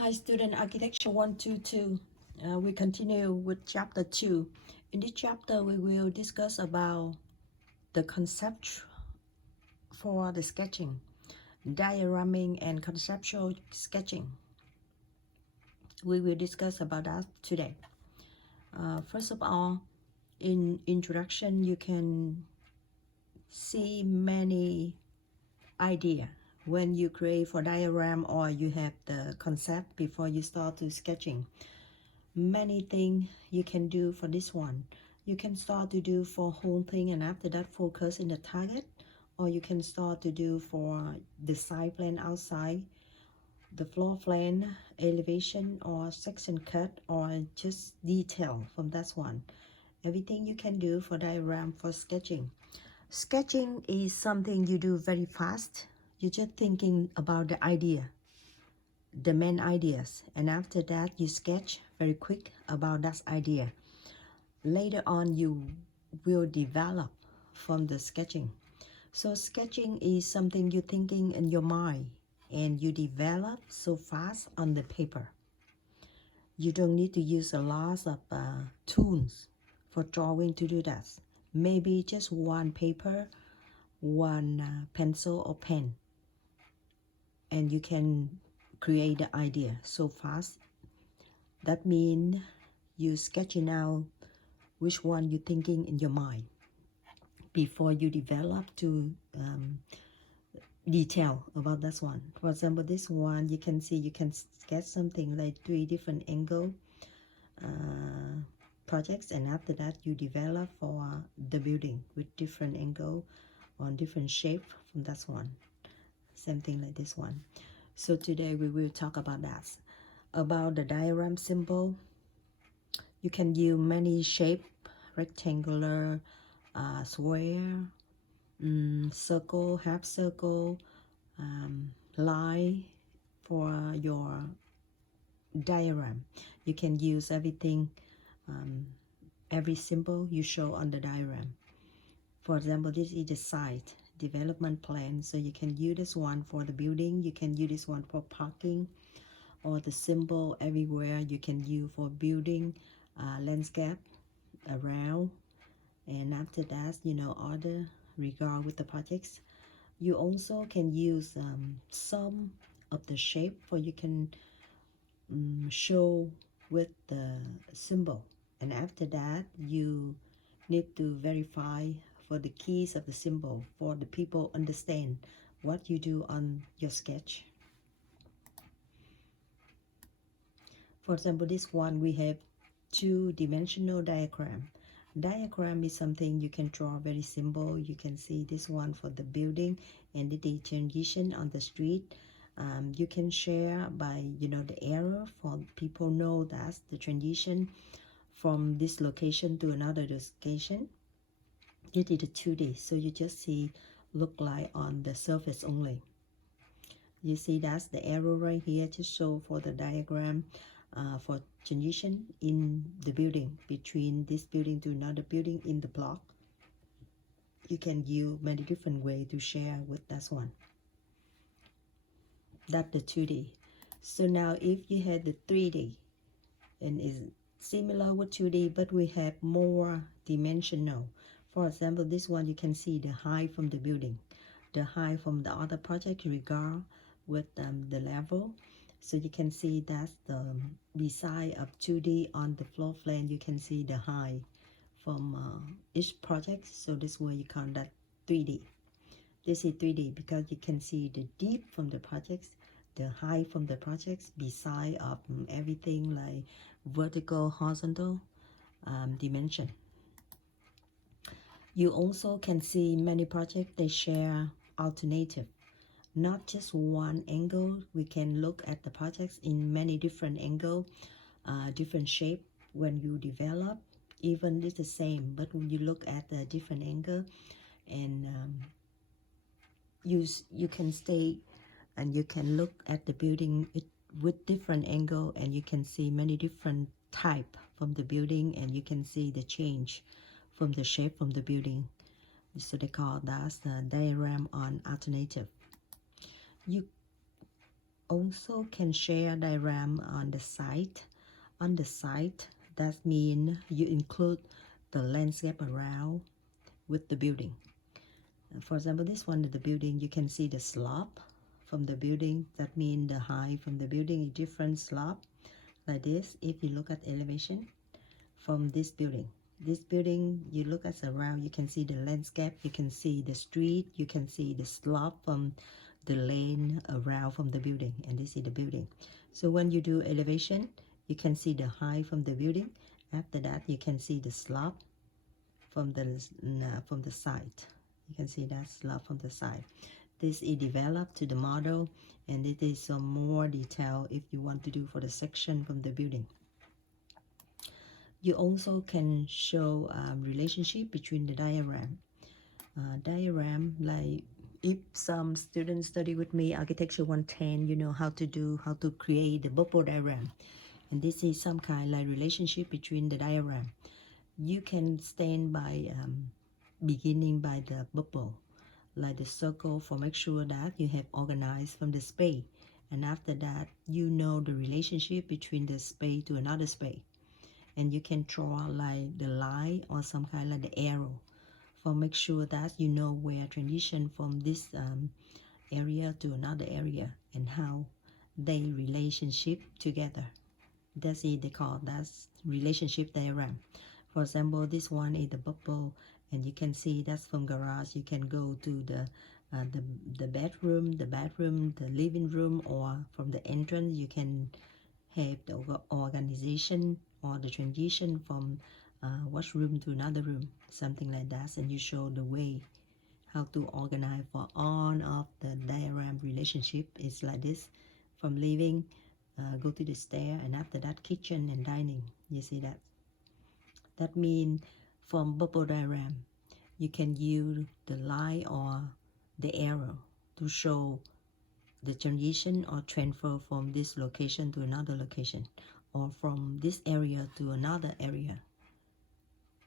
Hi student architecture 122. We continue with chapter 2. In this chapter we will discuss about the concept for the sketching, diagramming and conceptual sketching. We will discuss about that today. First of all, in introduction you can see many ideas when you create for diagram or you have the concept before you start to sketching. Many things you can do for this one. You can start to do for whole thing and after that focus in the target, or you can start to do for the side plan outside, the floor plan, elevation or section cut, or just detail from that one. Everything you can do for diagram for sketching. Sketching is something you do very fast. You're just thinking about the idea, the main ideas, and after that you sketch very quick about that idea. Later on you will develop from the sketching. So sketching is something you're thinking in your mind and you develop so fast on the paper. You don't need to use a lot of tools for drawing to do that. Maybe just one paper, one pencil or pen, and you can create the idea so fast. That means you sketching out which one you're thinking in your mind before you develop to detail about this one. For example, this one you can see you can sketch something like 3 different angle projects, and after that you develop for the building with different angle on different shape from that one. Same thing like this one. So today we will talk about that. About the diagram symbol, you can use many shape, rectangular, square, circle, half circle, line for your diagram. You can use everything, every symbol you show on the diagram. For example, this is the site development plan, so you can use this one for the building, you can use this one for parking, or the symbol everywhere you can use for building, landscape around. And after that, other regard with the projects. You also can use some of the shape, for you can show with the symbol, and after that you need to verify for the keys of the symbol for the people understand what you do on your sketch. For example, this one we have 2-dimensional diagram. Diagram is something you can draw very simple. You can see this one for the building and the transition on the street. You can share by the arrow for people know that's the transition from this location to another location. You did a 2D, so you just see look like on the surface only. You see that's the arrow right here to show for the diagram for transition in the building, between this building to another building in the block. You can use many different ways to share with that one. That's the 2D. So now if you had the 3D, and is similar with 2D, but we have more dimensional. For example, this one you can see the height from the building, the height from the other project regard with the level. So you can see that's the beside of 2D on the floor plan. You can see the height from each project. So this way you call that 3D. This is 3D because you can see the deep from the projects, the height from the projects, beside of everything like vertical, horizontal dimension. You also can see many projects they share alternative, not just one angle. We can look at the projects in many different angle, different shape. When you develop, even it's the same, but when you look at the different angle, and you can stay and you can look at the building with different angle, and you can see many different type from the building, and you can see the change from the shape from the building. So they call that the diagram on alternative. You also can share diagram on the site. On the site, that means you include the landscape around with the building. For example, this one is the building. You can see the slope from the building. That means the height from the building is different slope like this. If you look at elevation from this building, you look at around, you can see the landscape, you can see the street, you can see the slope from the lane around from the building, and this is the building. So when you do elevation, you can see the height from the building. After that, you can see the slope from the side. You can see that slope from the side. This is developed to the model, and it is some more detail if you want to do for the section from the building. You also can show relationship between the diagram. Diagram, like if some students study with me architecture 110, you know how to create the bubble diagram, and this is some kind like relationship between the diagram. You can stand by beginning by the bubble, like the circle, for make sure that you have organized from the space, and after that you know the relationship between the space to another space, and you can draw like the line or some kind like the arrow for make sure that you know where transition from this area to another area and how they relationship together. That's it, they call that relationship diagram. For example, this one is the bubble, and you can see that's from garage. You can go to the bedroom, the living room, or from the entrance you can have the organization or the transition from washroom to another room, something like that, and you show the way how to organize for all of the diagram relationship. Is like this, from living, go to the stair, and after that kitchen and dining. You see that? That means from bubble diagram, you can use the line or the arrow to show the transition or transfer from this location to another location, or from this area to another area.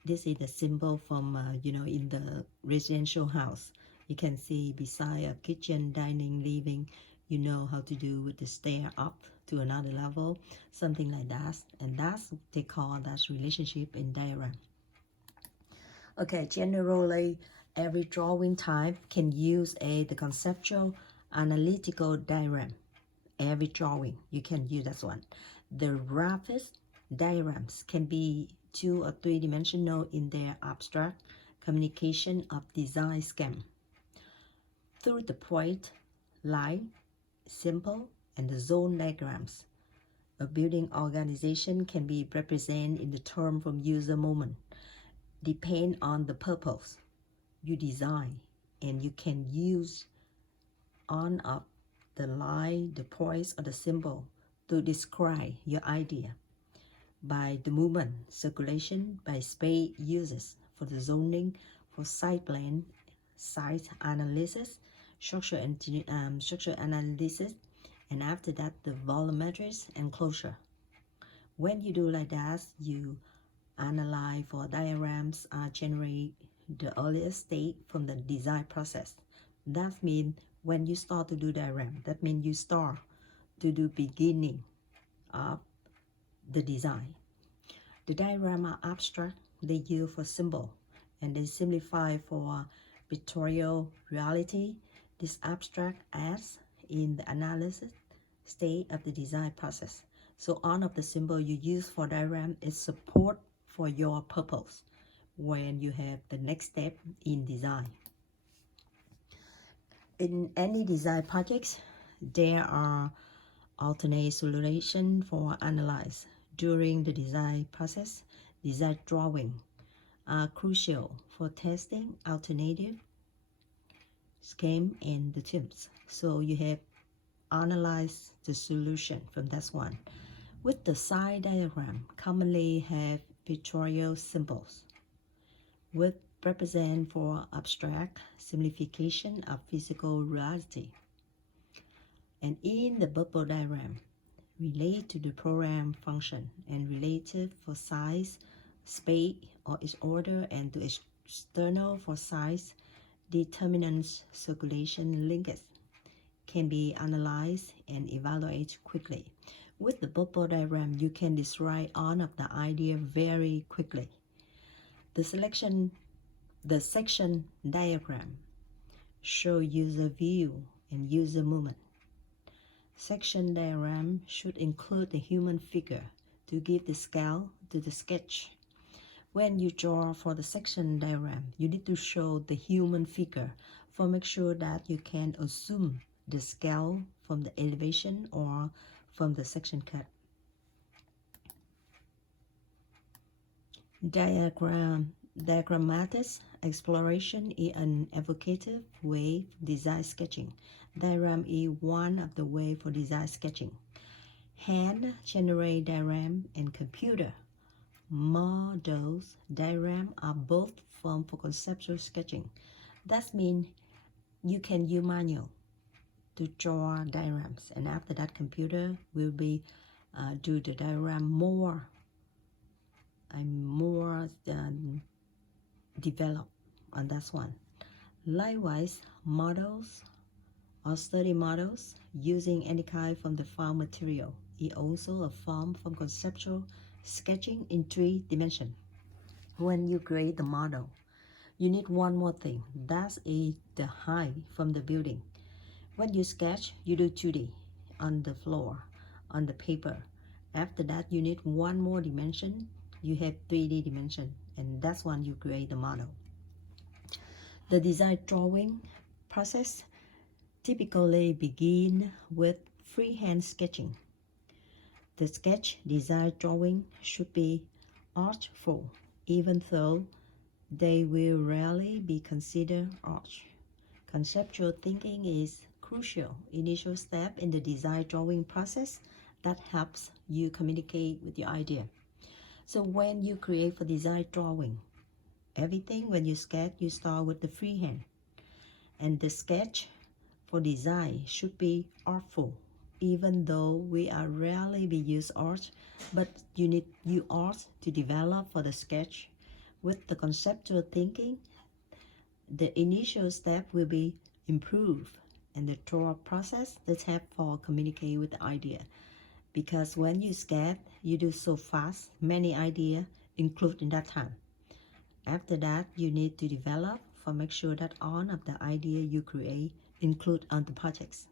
This is the symbol from in the residential house. You can see beside a kitchen, dining, living, you know how to do with the stair up to another level, something like that, and that's they call that relationship in diagram. Okay, generally every drawing type can use the conceptual analytical diagram. Every drawing you can use that one. The roughest diagrams can be 2 or 3 dimensional in their abstract communication of design scheme. Through the point, line, symbol, and the zone diagrams, a building organization can be represented in the term from user moment. Depend on the purpose you design, and you can use on up the line, the points, or the symbol to describe your idea. By the movement, circulation, by space uses, for the zoning, for site plan, site analysis, structure analysis, and after that the volumetrics and closure. When you do like that, you analyze for diagrams generate the earliest state from the design process. That means when you start to do diagram, that means you start to do beginning of the design. The diagram are abstract, they use for symbol, and they simplify for pictorial reality. This abstract adds in the analysis state of the design process. So all of the symbol you use for diagram is support for your purpose when you have the next step in design. In any design projects, there are alternate solutions for analyze. During the design process, design drawing are crucial for testing alternative scheme and the terms. So you have analyze the solution from that one. With the side diagram, commonly have pictorial symbols, which represent for abstract simplification of physical reality. And in the bubble diagram, relate to the program function and relative for size, space, or its order, and to external for size, determinants, circulation, linkage. can be analyzed and evaluated quickly. With the bubble diagram, you can describe all of the idea very quickly. The section diagram show user view and user movement. Section diagram should include the human figure to give the scale to the sketch. When you draw for the section diagram, you need to show the human figure for make sure that you can assume the scale from the elevation or from the section cut. Diagrammatic exploration is an evocative way for design sketching. Diagram is one of the way for design sketching. Hand generate diagram and computer models diagram are both forms for conceptual sketching. That means you can use manual to draw diagrams, and after that computer will be do the diagram more developed on that one. Likewise, models or study models using any kind from the found material is also a form from conceptual sketching in 3 dimensions. When you create the model, you need one more thing, that is the height from the building. When you sketch, you do 2D on the floor, on the paper. After that, you need one more dimension. You have 3D dimension, and that's when you create the model. The design drawing process typically begin with freehand sketching. The sketch design drawing should be artful, even though they will rarely be considered art. Conceptual thinking is crucial initial step in the design drawing process that helps you communicate with your idea. So when you create for design drawing, everything when you sketch, you start with the freehand. And the sketch for design should be artful, even though we are rarely be use art, but you need use art to develop for the sketch. With the conceptual thinking, the initial step will be improve, and the draw process that help for communicate with the idea. Because when you sketch, you do so fast, many ideas include in that time. After that, you need to develop for make sure that all of the idea you create include on the projects.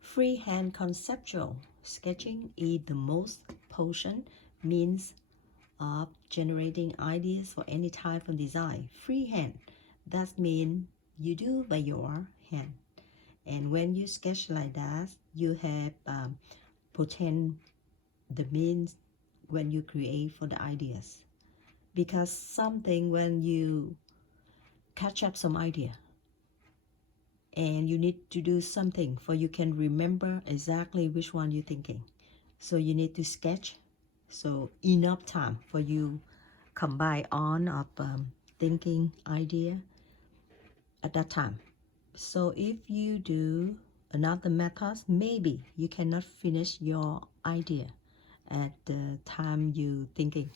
Freehand conceptual sketching is the most potent means of generating ideas for any type of design. Freehand, that means you do by your hand. And when you sketch like that, you have potent the means when you create for the ideas. Because something when you catch up some idea and you need to do something for you can remember exactly which one you're thinking. So you need to sketch so enough time for you combine on of thinking idea at that time. So if you do another method, maybe you cannot finish your idea at the time you thinking.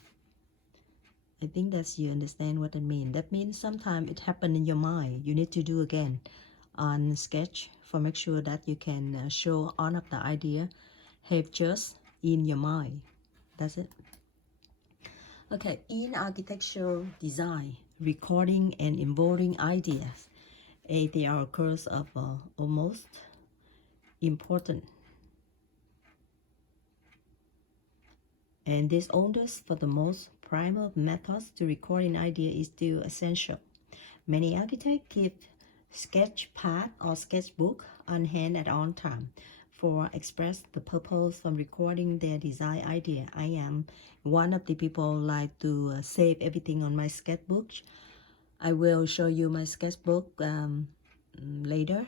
I think that you understand what I mean. That means sometimes it happened in your mind. You need to do again on sketch for make sure that you can show all of the idea have just in your mind. That's it. Okay, in architectural design, recording and embodying ideas, they are occurs of almost important. And this orders for the most primal methods to record an idea is still essential. Many architects keep sketch pad or sketchbook on hand at all time for express the purpose from recording their design idea. I am one of the people like to save everything on my sketchbook. I will show you my sketchbook later.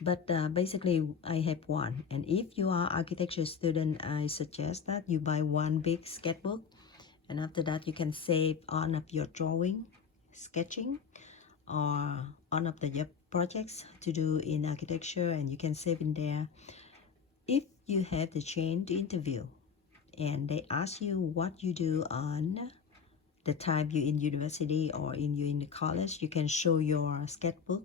But basically, I have one. And if you are architecture student, I suggest that you buy one big sketchbook. And after that, you can save all of your drawing, sketching, or all of your projects to do in architecture, and you can save in there. If you have the chance to interview, and they ask you what you do on the time you in university or in the college, you can show your sketchbook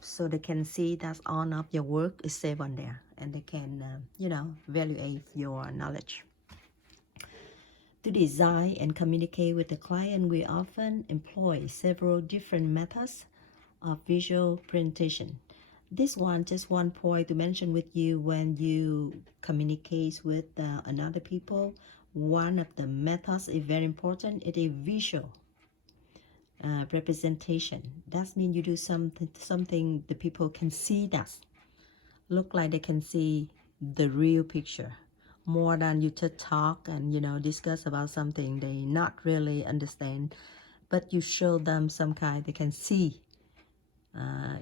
so they can see that all of your work is saved on there, and they can, evaluate your knowledge. To design and communicate with the client, we often employ several different methods of visual presentation. This one, just one point to mention with you when you communicate with another people, one of the methods is very important. It is visual representation. That means you do something the people can see that. Look like they can see the real picture more than you just talk and discuss about something they not really understand, but you show them some kind they can see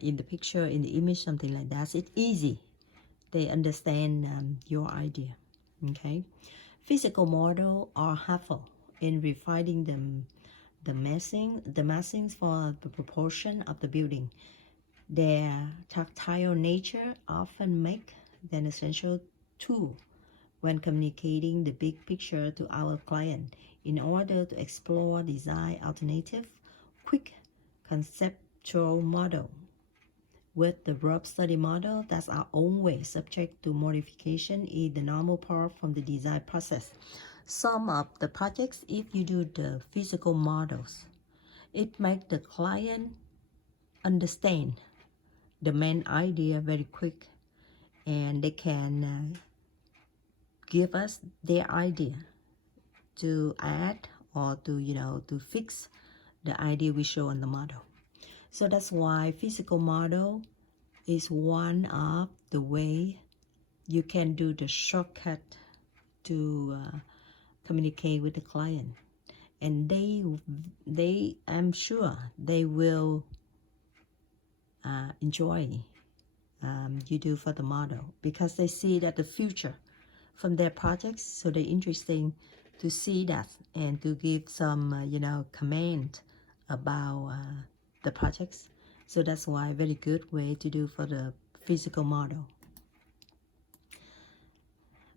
in the picture, in the image, something like that. It's easy, they understand your idea. Okay, physical model are helpful in refining the massings for the proportion of the building. Their tactile nature often make them essential tool when communicating the big picture to our client in order to explore design alternative. Quick conceptual model with the rough study model that are always subject to modification is the normal part from the design process. Some of the projects, if you do the physical models, it makes the client understand the main idea very quick, and they can give us their idea to add or to fix the idea we show on the model. So that's why physical model is one of the way you can do the shortcut to communicate with the client, and they I'm sure they will enjoy you do for the model, because they see that the future from their projects, so they're interesting to see that and to give some comment about the projects. So that's why a very good way to do for the physical model.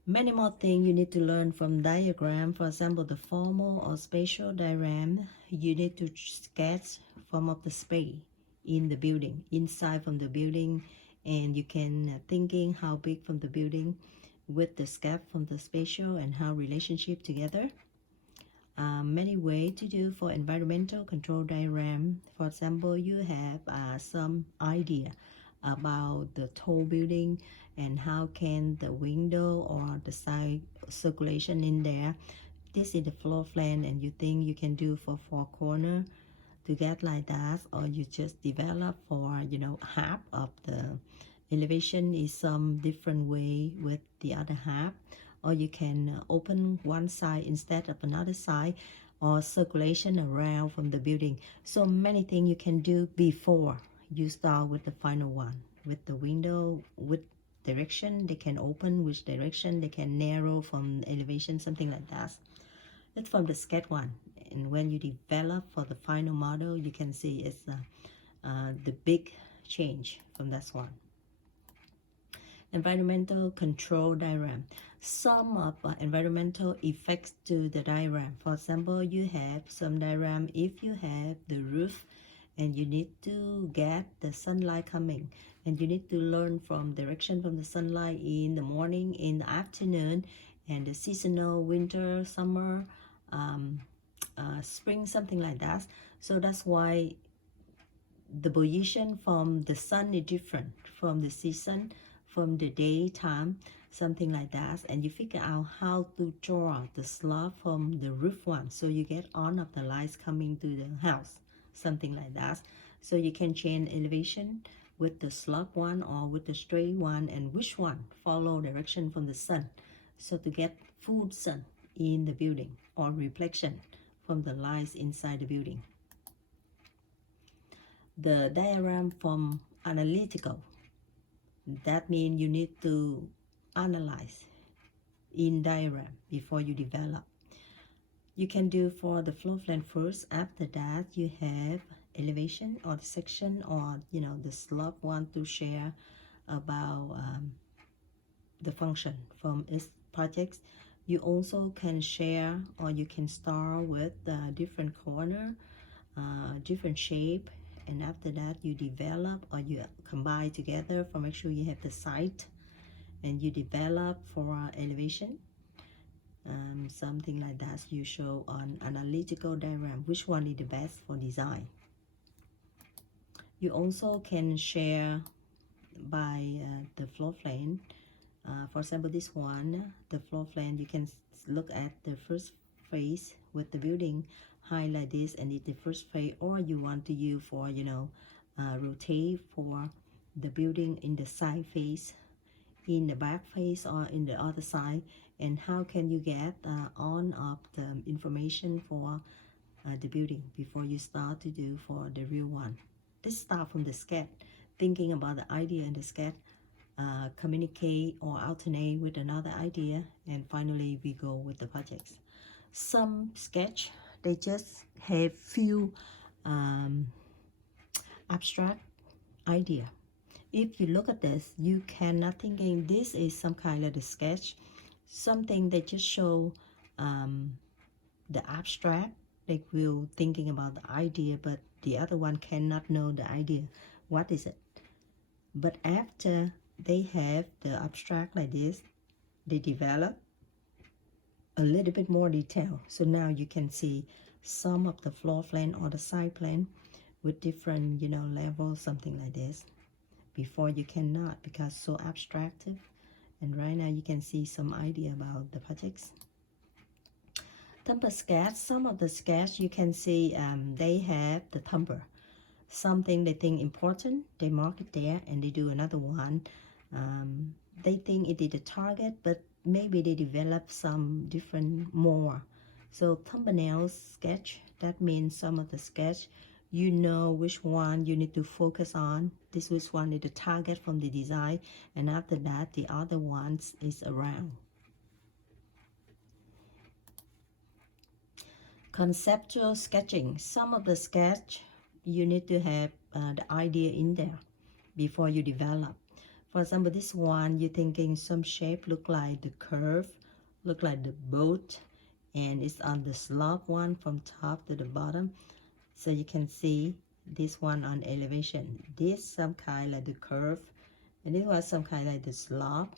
Many more things you need to learn from diagram. For example, the formal or spatial diagram, you need to sketch form of the space in the building, inside from the building, and you can thinking how big from the building with the sketch from the spatial and how relationship together. Many ways to do for environmental control diagram. For example, you have some idea about the tall building and how can the window or the side circulation in there. This is the floor plan, and you think you can do for 4 corners to get like that, or you just develop for half of the elevation is some different way with the other half, or you can open one side instead of another side, or circulation around from the building. So many things you can do before you start with the final one. With the window, with direction they can open, which direction they can narrow from elevation, something like that. That's from the sketch one. And when you develop for the final model, you can see it's the big change from that one. Environmental control diagram. Some of environmental effects to the diagram. For example, you have some diagram if you have the roof and you need to get the sunlight coming, and you need to learn from direction from the sunlight in the morning, in the afternoon, and the seasonal winter, summer, spring, something like that. So that's why the position from the sun is different from the season, from the daytime, something like that. And you figure out how to draw the slope from the roof one, so you get all of the lights coming to the house, something like that. So you can change elevation with the slope one or with the straight one, and which one follow direction from the sun, so to get full sun in the building or reflection from the lights inside the building. The diagram from analytical, that means you need to analyze in diagram before you develop. You can do for the floor plan first. After that, you have elevation or the section, or the slope one to share about the function from its projects. You also can share, or you can start with different corner, different shape, and after that you develop or you combine together for make sure you have the site, and you develop for elevation, something like that. You show on analytical diagram which one is the best for design. You also can share by the floor plan. For example, this one, the floor plan, you can look at the first phase with the building highlight this, and it's the first phase, or you want to use for rotate for the building in the side face, in the back face, or in the other side. And how can you get on of the information for the building before you start to do for the real one. Let's start from the sketch, thinking about the idea in the sketch, communicate or alternate with another idea, and finally we go with the projects. Some sketch, they just have few abstract idea. If you look at this, you cannot thinking this is some kind of the sketch, something that just show the abstract. They will thinking about the idea, but the other one cannot know the idea. What is it? But after they have the abstract like this, they develop a little bit more detail. So now you can see some of the floor plan or the side plan with different, levels, something like this. Before you cannot, because so abstractive. And right now you can see some idea about the projects. Temper sketch, some of the sketch you can see they have the temper. Something they think important, they mark it there, and they do another one. They think it is a target, but maybe they develop some different more. So thumbnail sketch, that means some of the sketch, you know which one you need to focus on. This which one is the target from the design, and after that the other ones is around. Conceptual sketching, some of the sketch you need to have the idea in there before you develop. For example, this one, you're thinking some shape look like the curve, look like the boat, and it's on the slope one from top to the bottom. So you can see this one on elevation. This some kind like the curve, and this was some kind like the slope,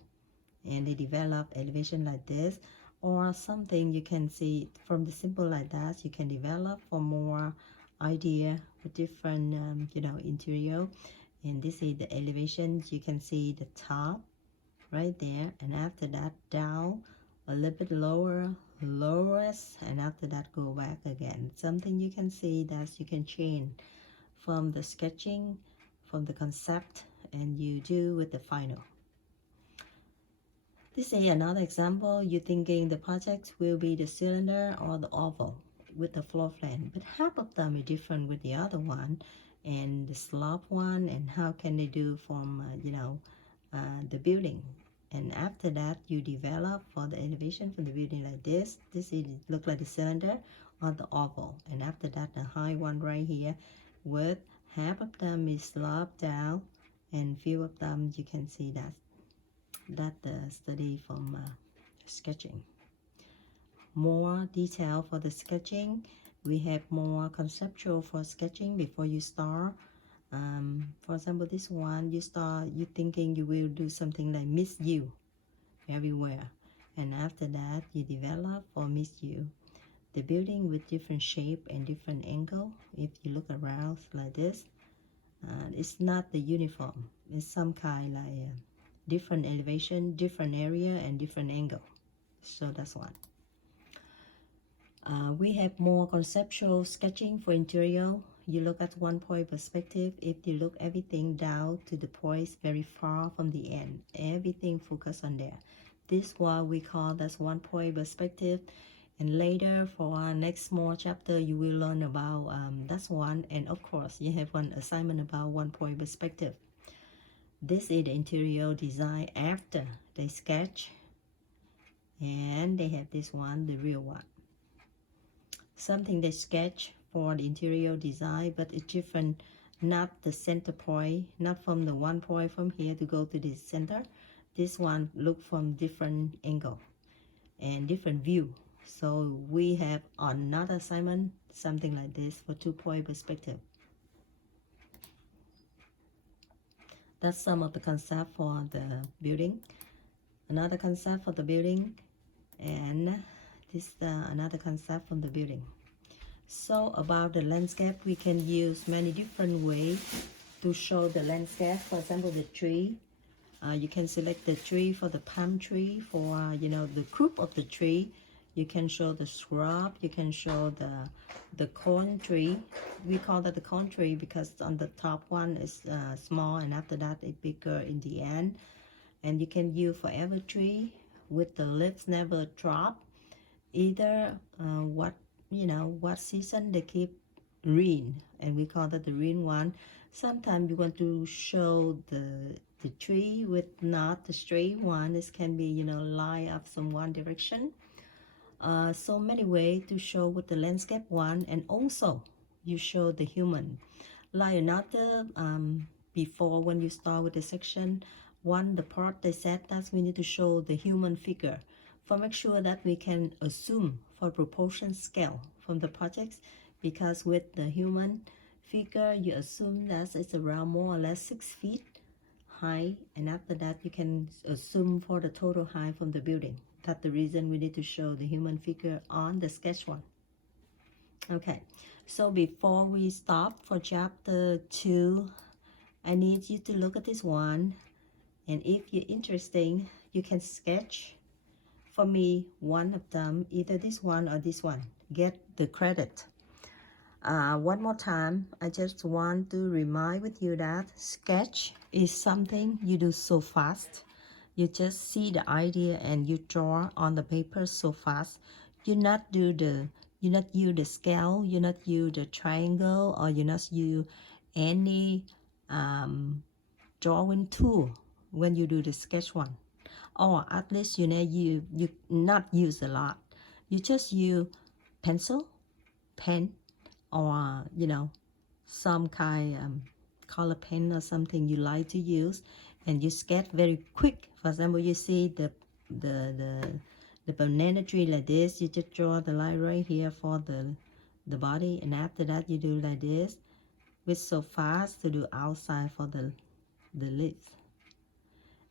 and they develop elevation like this. Or something you can see from the simple like that, you can develop for more idea with different interior. And this is the elevations. You can see the top right there, and after that down a little bit lower, lowest, and after that go back again. Something you can see that you can change from the sketching, from the concept, and you do with the final. This is another example. You're thinking the project will be the cylinder or the oval with the floor plan, but half of them are different with the other one, and the slope one, and how can they do from the building. And after that you develop for the elevation from the building like this. This is look like the cylinder or the oval, and after that the high one right here with half of them is slope down, and few of them you can see that the study from sketching. More detail for the sketching. We have more conceptual for sketching before you start. For example, this one, you thinking you will do something like miss you everywhere, and after that you develop for miss you the building with different shape and different angle. If you look around like this, it's not the uniform, it's some kind like different elevation, different area, and different angle. So that's one. We have more conceptual sketching for interior. You look at one point perspective. If you look everything down to the points very far from the end, everything focus on there. This what we call that's one point perspective. And later for our next small chapter, you will learn about that's one. And of course, you have one assignment about one point perspective. This is the interior design after they sketch, and they have this one, the real one. Something they sketch for the interior design, but it's different, not the center point, not from the one point from here to go to the center. This one look from different angle and different view. So we have another assignment, something like this for 2-point perspective. That's some of the concept for the building. Another concept for the building, and this another concept from the building. So about the landscape, we can use many different ways to show the landscape. For example, the tree. You can select the tree for the palm tree, for the group of the tree. You can show the shrub. You can show the corn tree. We call that the corn tree because on the top one is small, and after that it's bigger in the end. And you can use for every tree with the leaves never drop. Either what season they keep green, and we call that the green one. Sometimes you want to show the tree with not the straight one. This can be line up some one direction. So many ways to show with the landscape one, and also you show the human. Like another before, when you start with the section one, the part they said that we need to show the human figure, for make sure that we can assume for proportion scale from the projects, because with the human figure you assume that it's around more or less 6 feet high, and after that you can assume for the total height from the building. That's the reason we need to show the human figure on the sketch one. Okay, so before we stop for chapter 2, I need you to look at this one, and if you're interested, you can sketch for me one of them, either this one or this one. Get the credit. One more time, I just want to remind with you that sketch is something you do so fast. You just see the idea and you draw on the paper so fast. You not use the scale, you not use the triangle, or you not use any drawing tool when you do the sketch one. Or at least you not use a lot. You just use pencil, pen, or some kind color pen or something you like to use, and you sketch very quick. For example, you see the banana tree like this, you just draw the line right here for the body, and after that you do like this, with so fast to do outside for the leaves.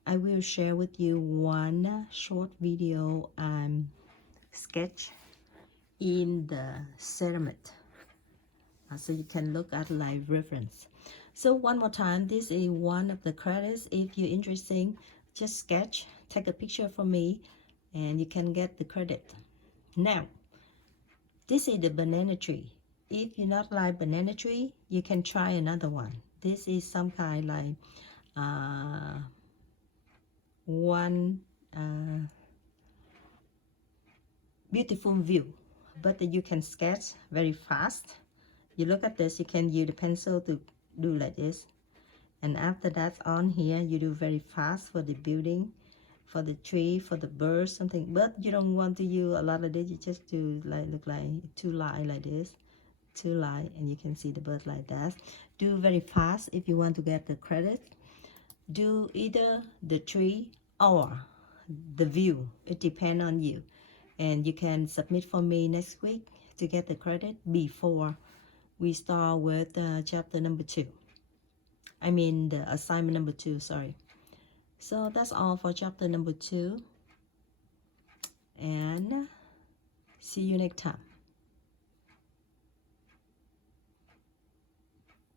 I will share with you one short video sketch in the ceramic, so you can look at like reference. So one more time, this is one of the credits. If you're interested, just sketch, take a picture for me, and you can get the credit. Now, this is the banana tree. If you not like banana tree, you can try another one. This is some kind like one beautiful view, but you can sketch very fast. You look at this, you can use the pencil to do like this, and after that on here you do very fast for the building, for the tree, for the bird, something. But you don't want to use a lot of this, you just do like look like 2 lines like this, 2 lines, and you can see the bird like that. Do very fast if you want to get the credit. Do either the tree or the view, it depends on you, and you can submit for me next week to get the credit before we start with chapter number 2. I mean the assignment number 2, sorry. So that's all for chapter number 2, and see you next time.